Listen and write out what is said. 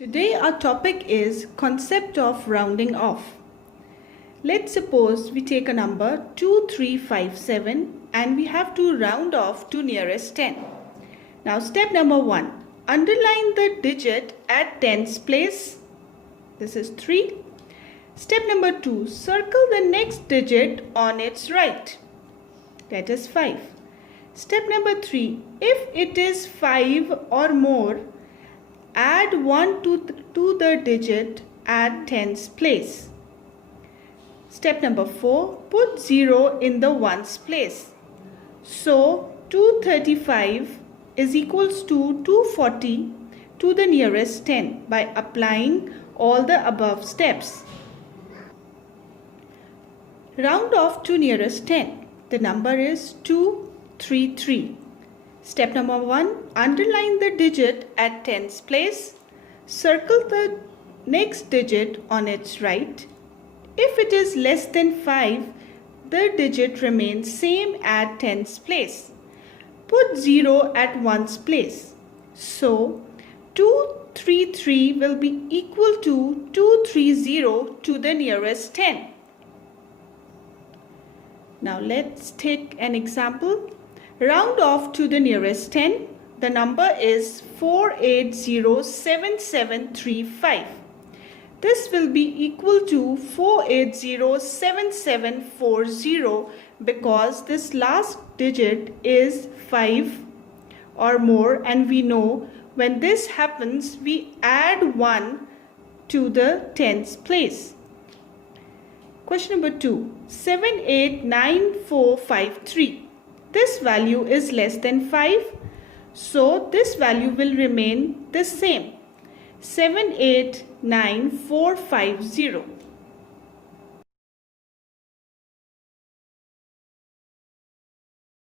Today our topic is concept of rounding off. Let's suppose we take a number 2357 and we have to round off to nearest 10. Now step number 1. Underline the digit at tens place. This is 3. Step number 2. Circle the next digit on its right. That is 5. Step number 3. If it is 5 or more, add 1 to the digit at tens place. Step number 4. Put 0 in the ones place. So 235 is equals to 240 to the nearest 10 by applying all the above steps. Round off to nearest 10. The number is 233. Step number 1. Underline the digit at tens place. Circle the next digit on its right. If it is less than 5, the digit remains same at tens place. Put 0 at ones place. So 233 will be equal to 230 to the nearest 10. Now let's take an example. Round off to the nearest 10. The number is 4807735. This will be equal to 4807740 because this last digit is 5 or more, and we know when this happens we add 1 to the tens place. Question number 2. 789453. This value is less than 5, so this value will remain the same, 789,450.